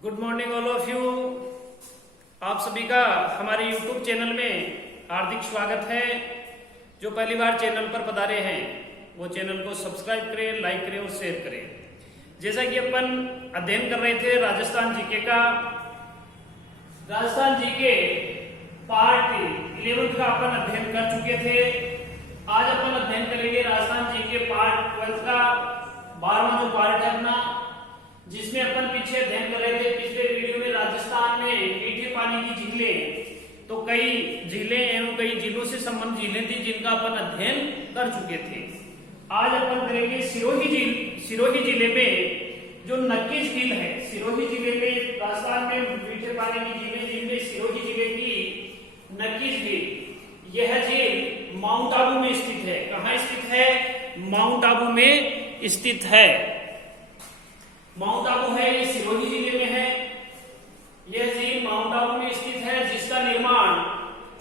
Good morning all of you. आप सभी का हमारे YouTube चैनल में हार्दिक स्वागत है। जो पहली बार चैनल पर पधारे हैं वो चैनल को सब्सक्राइब करें, लाइक करें और शेयर करें। जैसा कि अपन अध्ययन कर रहे थे राजस्थान जीके का, राजस्थान जीके पार्ट 11 का अपन अध्ययन कर चुके थे। आज अपन अध्ययन करेंगे राजस्थान जीके पार्ट 12 का 12वां जो पार्ट है अपना, जिसमें अपन पीछे अध्ययन कर रहे थे पिछले वीडियो में राजस्थान में मीठे पानी की झीलें। तो कई झीलें एवं कई झीलों से संबंधित झीलें थी जिनका अपन अध्ययन कर चुके थे। आज अपन करेंगे सिरोही झील। सिरोही जिले में जो नक्की झील है, सिरोही जिले में राजस्थान में मीठे पानी की झीलें, जिनमें सिरोही जिले की नक्की झील, यह झील माउंट आबू में स्थित है। कहाँ स्थित है? माउंट आबू में स्थित है। माउंट आबू है, ये सिरोही जिले में है। यह झील माउंट आबू में स्थित है, जिसका निर्माण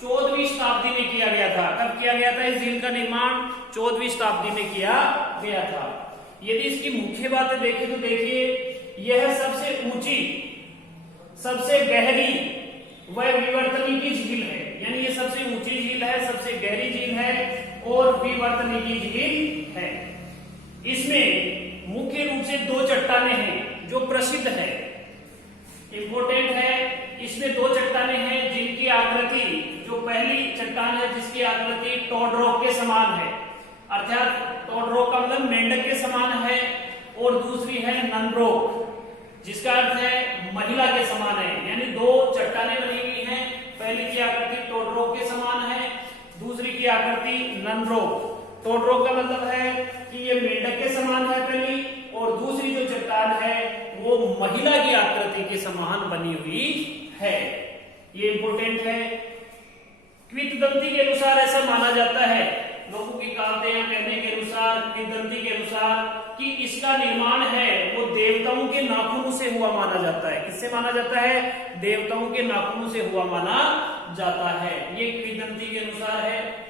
14वीं शताब्दी में किया गया था। कब किया गया था? इस झील का निर्माण 14वीं शताब्दी में किया गया था। यदि इसकी मुख्य बातें देखें तो देखिए, यह सबसे ऊंची, सबसे गहरी व विवर्तनी की झील है। यानी ये सबसे ऊंची झील है, सबसे गहरी झील है और विवर्तनी की झील है। इसमें मुख्य रूप से दो चट्टानें हैं जो प्रसिद्ध है, इंपोर्टेंट है। इसमें दो चट्टानें हैं जिनकी आकृति, जो पहली चट्टान है जिसकी आकृति टोडरोक के समान है, अर्थात टोडरोक का मतलब मेंढक के समान है, और दूसरी है ननरोक, जिसका अर्थ है महिला के समान है। यानी दो चट्टानें बनी हुई हैं, पहली की आकृति टोडरोक के समान है, दूसरी की आकृति ननरोक। टोडरोक का मतलब है कि ये मेंढक के समान है पहली, और दूसरी जो चट्टान है वो महिला की आकृति के समान बनी हुई है। ये इंपोर्टेंट है। किंवदंती के अनुसार ऐसा माना जाता है, लोगों की कहावतें कहने के अनुसार, किंवदंती के अनुसार, कि इसका निर्माण है वो देवताओं के नाखूनों से हुआ माना जाता है। किससे माना जाता है? देवताओं के नाखूनों से हुआ माना जाता है। ये किंवदंती के अनुसार है।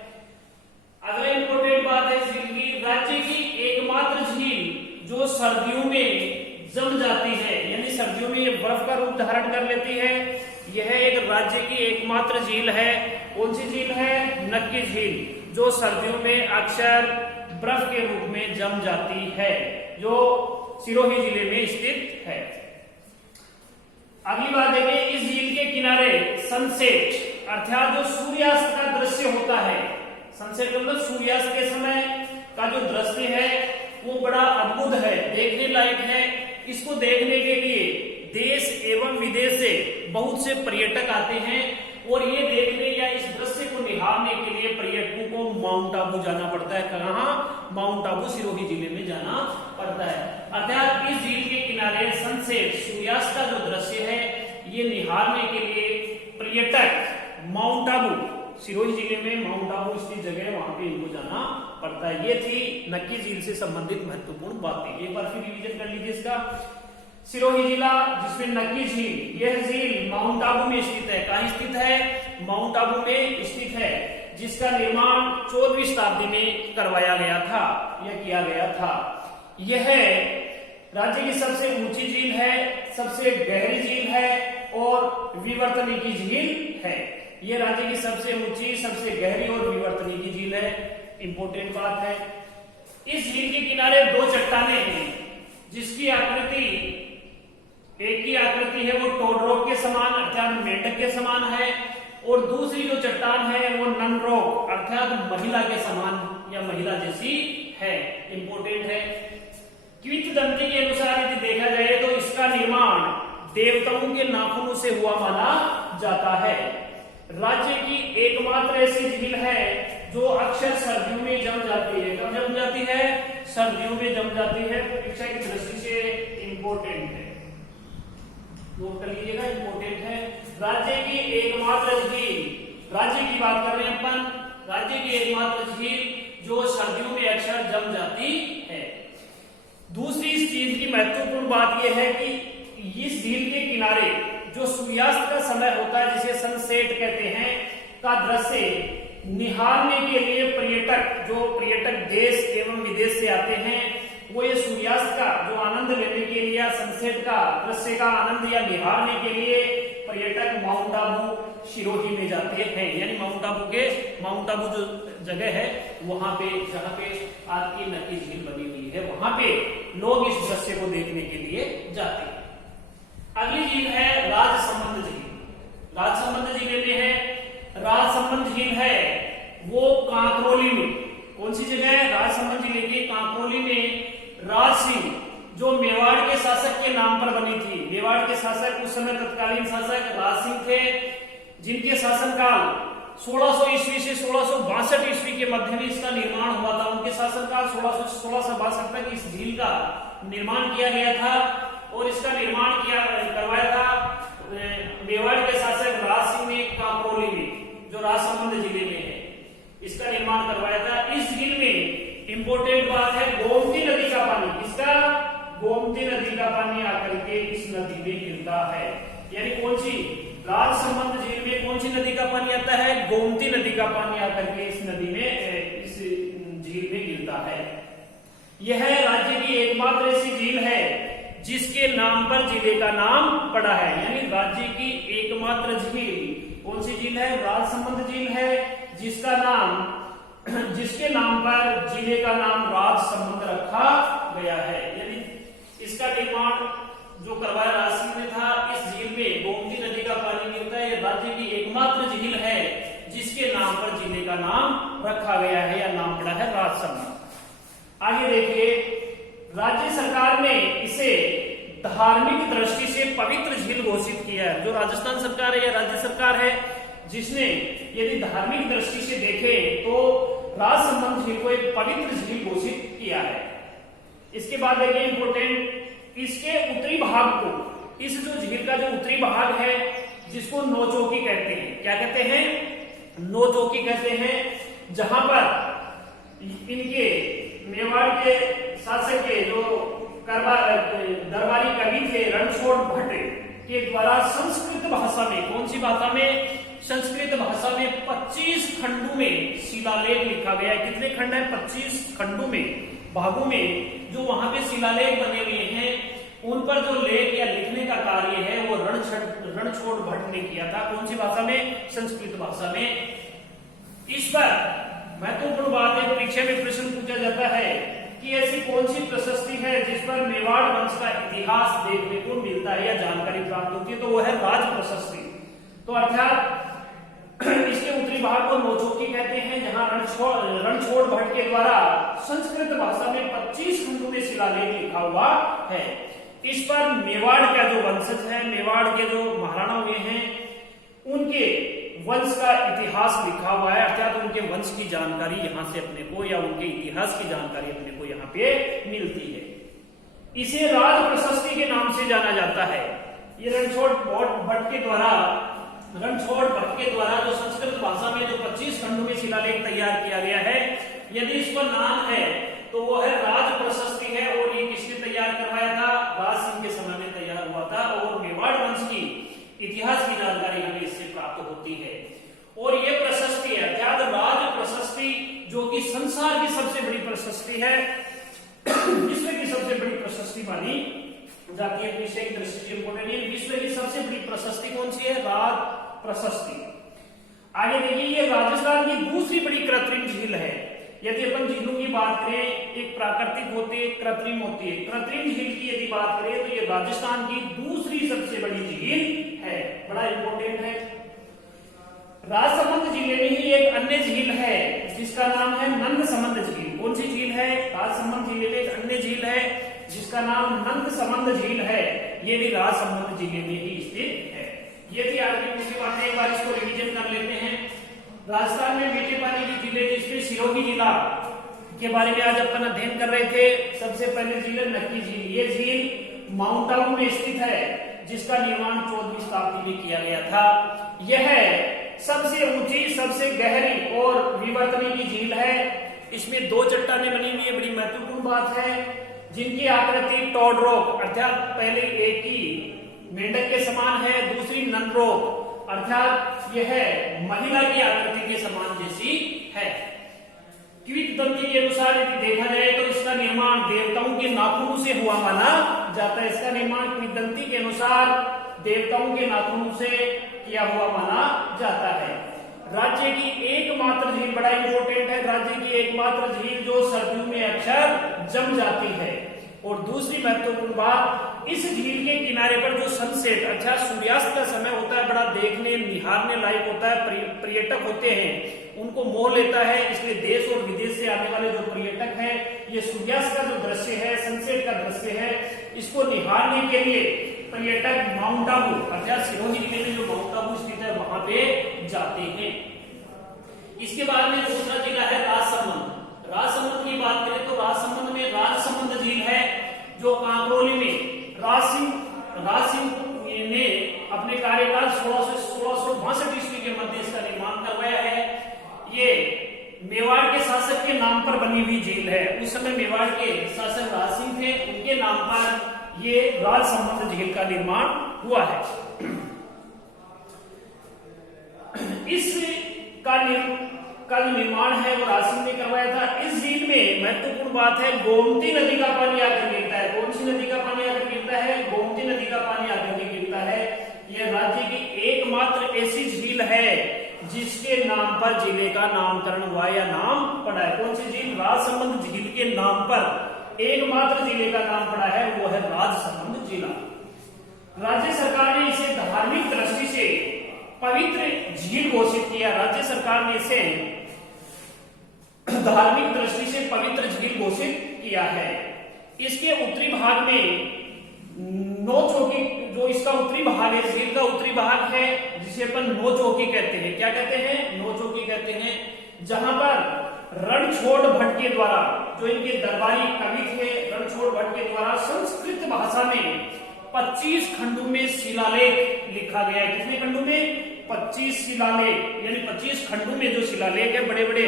अगला इंपोर्टेंट बात है इस झील की, राज्य की एकमात्र झील जो सर्दियों में जम जाती है, यानी सर्दियों में ये बर्फ का रूप धारण कर लेती है। यह एक राज्य की एकमात्र झील है। कौन सी झील है? नक्की झील, जो सर्दियों में अक्सर बर्फ के रूप में जम जाती है, जो सिरोही जिले में स्थित है। अगली बात है कि इस झील के किनारे सनसेट, अर्थात जो सूर्यास्त का दृश्य होता है, सनसेट मतलब सूर्यास्त के समय का जो दृश्य है वो बड़ा अद्भुत है, देखने लायक है। इसको देखने के लिए देश एवं विदेश से बहुत से पर्यटक आते हैं, और ये देखने या इस दृश्य को निहारने के लिए पर्यटकों को माउंट आबू जाना पड़ता है। कहाँ? माउंट आबू सिरोही जिले में जाना पड़ता है। अर्थात इस झील के किनारे सनसेट, सूर्यास्त का जो दृश्य है, ये निहारने के लिए पर्यटक माउंट आबू, सिरोही जिले में माउंट आबू स्थित जगह, वहां पे इनको जाना पड़ता है। ये थी नक्की झील से संबंधित महत्वपूर्ण बातें। एक बार फिर रिवीजन कर लीजिए इसका। सिरोही जिला जिसमें नक्की झील, यह झील माउंट आबू में स्थित है। कहाँ स्थित है? माउंट आबू में स्थित है, जिसका निर्माण 14वीं शताब्दी में करवाया गया था या किया गया था। यह राज्य की सबसे ऊंची झील है, सबसे गहरी झील है और विवर्तनी की झील है। ये राज्य की सबसे ऊंची, सबसे गहरी और विवर्तनी की झील है। इंपोर्टेंट बात है। इस झील के किनारे दो चट्टानें हैं जिसकी आकृति, एक की आकृति है वो टोडरोक के समान, अर्थात मेंढक के समान है, और दूसरी जो चट्टान है वो ननरोक, अर्थात महिला के समान या महिला जैसी है। इंपोर्टेंट है। किंवदंती के अनुसार यदि देखा जाए तो इसका निर्माण देवताओं के नाखूनों से हुआ माना जाता है। राज्य की एकमात्र ऐसी झील है जो अक्सर सर्दियों में जम जाती है। कब जम जाती है? सर्दियों में जम जाती है। परीक्षा की दृष्टि से इंपोर्टेंट है, नोट कर लीजिएगा, इंपोर्टेंट है। राज्य की एकमात्र झील, राज्य की बात कर रहे हैं अपन, राज्य की एकमात्र झील जो सर्दियों में अक्सर जम जाती है। दूसरी इस झील की महत्वपूर्ण बात यह है कि इस झील के किनारे जो सूर्यास्त का समय होता है, जिसे सनसेट कहते हैं, का दृश्य निहारने के लिए पर्यटक, जो पर्यटक देश एवं विदेश से आते हैं, वो ये सूर्यास्त का जो आनंद लेने के लिए या सनसेट का दृश्य का आनंद या निहारने के लिए पर्यटक माउंट आबू सिरोही में जाते हैं। यानी माउंट आबू जो जगह है वहां पे, जहाँ पे आज की नक्की झील बनी हुई है, वहां पे लोग इस दृश्य को देखने के लिए जाते हैं। अगली झील है राजसमंद झील। राजसमंद जिले में है, राजसमंद झील है वो कांकरोली में। कौन सी जगह है? राजसमंद जिले के कांकरोली में राज सिंह, जो मेवाड़ के शासक के नाम पर बनी थी। मेवाड़ के शासक उस समय तत्कालीन शासक राज सिंह थे, जिनके शासनकाल 1600 ईस्वी से 1662 ईस्वी के मध्य में इसका निर्माण हुआ था। उनके शासनकाल 1662 तक इस झील का निर्माण किया गया था और इसका निर्माण करवाया था मेवाड़ के शासक राज सिंह ने कांकरोली में, जो राजसमंद जिले में है, इसका निर्माण करवाया था। इस झील में इंपोर्टेंट बात है गोमती नदी का पानी। इसका गोमती नदी का पानी आकर के इस नदी में गिरता है। यानी कौन सी? राजसमंद झील में कौन सी नदी का पानी आता है? गोमती नदी का पानी आकर के इस नदी में, इस झील में गिरता है। यह राज्य की एकमात्र ऐसी झील है जिसके नाम पर जिले का नाम पड़ा है। यानी राज्य की एकमात्र झील कौन सी झील है? राजसमंद झील है, जिसके नाम पर जिले का नाम राजसमंद रखा गया है। यानी इसका निर्माण जो करवाया राज सिंह ने था, इस झील में गोमती नदी का पानी गिरता है। यह राज्य की एकमात्र झील है जिसके नाम पर जिले का नाम रखा गया है या नाम पड़ा है राजसमंद। आगे देखिए, राज्य सरकार ने इसे धार्मिक दृष्टि से पवित्र झील घोषित किया है। जो राजस्थान सरकार है या राज्य सरकार है, जिसने यदि धार्मिक दृष्टि से देखे तो राजसमंद झील को एक पवित्र झील घोषित किया है। इसके बाद देखिए इंपोर्टेंट, इसके उत्तरी भाग को, इस जो झील का जो उत्तरी भाग है जिसको नौचौकी कहते हैं। क्या कहते हैं? नौचौकी कहते हैं। जहां पर इनके मेवाड़ के शासक के जो दरबारी कवि थे रणछोड़ भट्ट के द्वारा संस्कृत भाषा में, कौन सी भाषा में? संस्कृत भाषा में 25 खंडों में शिलालेख लिखा गया है। कितने खंड है? 25 खंडों में, भागों में जो वहां पे शिलालेख बने हुए हैं, उन पर जो लेख या लिखने का कार्य है वो रणछोड़ भट्ट ने किया था। कौन सी भाषा में? संस्कृत भाषा में। इस पर महत्वपूर्ण बात है, परीक्षा में प्रश्न पूछा जाता है कि ऐसी कौन सी प्रशस्ति है जिस पर मेवाड़ वंश का इतिहास देखने को मिलता है या जानकारी प्राप्त होती है? तो वो है राज प्रशस्ति। तो अर्थात इसके उत्तरी भाग को नौचौकी कहते हैं, जहां रणछोड़ भट्ट के द्वारा संस्कृत भाषा में 25 खंडों में शिलालेख लिखा हुआ है। इस पर मेवाड़ का जो वंशज है, मेवाड़ के जो महाराणा हुए हैं, उनके वंश का इतिहास लिखा हुआ है। अर्थात उनके वंश की जानकारी यहां से अपने को, या उनके इतिहास की जानकारी अपने को यहाँ पे मिलती है। इसे राज प्रशस्ति के नाम से जाना जाता है। ये रणछोड़ भट्ट के द्वारा जो संस्कृत भाषा में जो 25 खंडों में शिलालेख तैयार किया गया है, यदि इस पर नाम है तो वो है राज प्रशस्ति है। और ये किसने तैयार करवाया था? राज सिंह के समय में तैयार हुआ था। और मेवाड़ वंश की इतिहास की जानकारी हमें इससे प्राप्त होती है। और ये प्रशस्ति है, अर्थात राज प्रशस्ति, जो कि संसार की सबसे बड़ी प्रशस्ति है, विश्व की सबसे बड़ी प्रशस्ति मानी जाती है। विषय की दृष्टि से इंपोर्टेंट है। विश्व की सबसे बड़ी प्रशस्ति कौन सी है? राज प्रशस्ति। आगे देखिए, ये राजस्थान की दूसरी बड़ी कृत्रिम झील है। यदि अपन झीलों की बात करें, एक प्राकृतिक होती है, कृत्रिम होती है। कृत्रिम झील की यदि बात करें तो ये राजस्थान की दूसरी सबसे बड़ी झील है। बड़ा इंपोर्टेंट है। राजसमंद जिले में ही एक अन्य झील है जिसका नाम है नंदसमंद झील। कौन सी झील है? राजसमंद जिले में एक अन्य झील है जिसका नाम नंदसमंद झील है। ये भी राजसमंद जिले में ही स्थित है। ये थी आज की मुख्य बातें। एक बार इसको रिवीजन कर लेते हैं। राजस्थान में मीठे पानी की झीलें, जिसमें सिरोही जिला के बारे में आज अपन अध्ययन कर रहे थे। सबसे पहले झील है नक्की झील। ये झील माउंट आबू में स्थित है, जिसका निर्माण 14वीं शताब्दी में किया गया था। यह सबसे ऊंची, सबसे गहरी और विवर्तनी की झील है। इसमें 2 चट्टानें बनी हुई है। बड़ी महत्वपूर्ण बात है, जिनकी आकृति टॉड रॉक, अर्थात पहले एक ही मेंढक के समान है, दूसरी नन रॉक, अर्थात यह महिला की आकृति के समान जैसी है। किंवदंती के अनुसार यदि देखा जाए तो इसका निर्माण देवताओं के नाखूनों से हुआ माना जाता है। इसका निर्माण किंवदंती के अनुसार देवताओं के नाखूनों से किया हुआ माना जाता है। राज्य की एकमात्र झील, बड़ा इंपॉर्टेंट है, राज्य की एकमात्र झील जो सर्दियों में अक्सर जम जाती है। और दूसरी महत्वपूर्ण बात, इस झील के किनारे पर जो सनसेट अर्थात सूर्यास्त का समय होता है, बड़ा देखने निहारने लायक होता है। पर्यटक होते हैं उनको मोह लेता है, इसलिए देश और विदेश से आने वाले जो पर्यटक हैं ये सूर्यास्त का जो दृश्य है, सनसेट का दृश्य है, इसको निहारने के लिए पर्यटक माउंट आबू अर्थात सिरोही जिले में जो माउंट आबू स्थित है वहां पे जाते हैं। इसके बाद में दूसरा जिला है राजसमंद। राजसमंद की बात करें तो राजसमंद में राजसमंद झील है जो कांकरोली में राज सिंह ने अपने कार्यकाल 1662 ईस्वी के मध्य इसका निर्माण करवाया है। ये मेवाड़ के शासक के नाम पर बनी हुई झील है। उस समय मेवाड़ के शासक राज सिंह थे, उनके नाम पर ये राजसमंद झील का निर्माण हुआ है। का जो निर्माण है वो राज सिंह ने करवाया था। इस झील में महत्वपूर्ण बात है, गोमती नदी का पानी आकर गिरता है। कौन सी नदी का पानी आकर गिरता है? गोमती नदी का पानी आकर के गिरता है। यह राज्य की एकमात्र ऐसी झील है जिसके नाम पर जिले का नामकरण हुआ या नाम पड़ा है। कौन सी झील? राजसमंद झील के नाम पर एकमात्र जिले का नाम पड़ा है, वो है राजसमंद जिला। राज्य सरकार ने इसे धार्मिक दृष्टि से पवित्र झील घोषित किया। राज्य सरकार ने इसे धार्मिक दृष्टि से पवित्र झील घोषित किया है। इसके उत्तरी भाग में नौ चौकी, जो इसका उत्तरी भाग है, झील का उत्तरी भाग है जिसे अपन नौ चौकी कहते हैं। क्या कहते हैं? नौ चौकी कहते हैं। जहां पर रणछोड़ भट्ट के द्वारा, जो इनके दरबारी कवि थे, रणछोड़ भट्ट के द्वारा संस्कृत भाषा में 25 खंडों में शिलालेख लिखा गया है। कितने खंडों में? 25 शिलालेख, यानी 25 खंडों में जो शिलालेख है, बड़े बड़े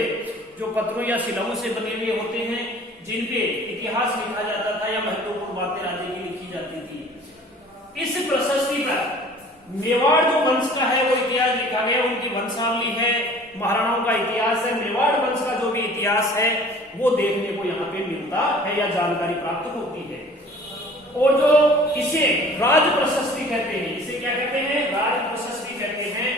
जो पत्थरों या शिलाओं से बने हुए होते हैं, जिन पे इतिहास लिखा जाता था या महत्वपूर्ण बातें राज्य की लिखी जाती थी। इस प्रशस्ति पर मेवाड़ जो वंश का है वो इतिहास लिखा गया, उनकी वंशावली है, महाराणाओं का इतिहास है, मेवाड़ वंश का जो भी इतिहास है वो देखने को यहाँ पे मिलता है या जानकारी प्राप्त होती है। और जो इसे राज प्रशस्ति कहते हैं, इसे क्या कहते हैं? राज प्रशस्ति कहते हैं,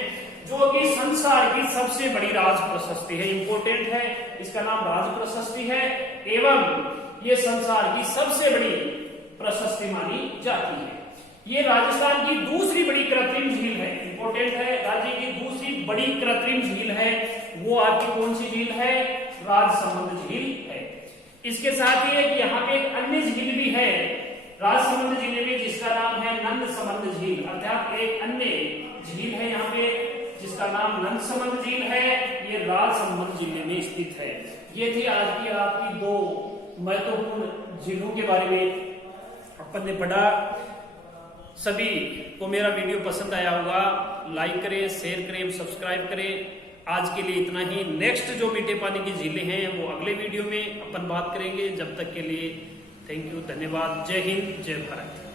जो कि संसार की सबसे बड़ी राज प्रशस्ति है। इंपोर्टेंट है, इसका नाम राज प्रशस्ति है एवं ये संसार की सबसे बड़ी प्रशस्ति मानी जाती है। ये राजस्थान की दूसरी बड़ी कृत्रिम झील है। इंपोर्टेंट है, राज्य की दूसरी बड़ी कृत्रिम झील है, वो आपकी कौन सी झील है? राजसमंद झील है। इसके साथ ही एक यहाँ पे एक अन्य झील भी है राजसमंद जिले में, जिसका नाम है नंदसमंद झील। अर्थात एक अन्य झील है यहाँ पे जिसका नाम नंदसमंद झील है, ये राजसमंद जिले में स्थित है। ये थी आज की आपकी दो महत्वपूर्ण झीलों के बारे में अपन ने पढ़ा। सभी को मेरा वीडियो पसंद आया होगा, लाइक करें, शेयर करें, सब्सक्राइब करें। आज के लिए इतना ही। नेक्स्ट जो मीठे पानी की झीलें हैं वो अगले वीडियो में अपन बात करेंगे। जब तक के लिए थैंक यू, धन्यवाद। जय हिंद, जय भारत।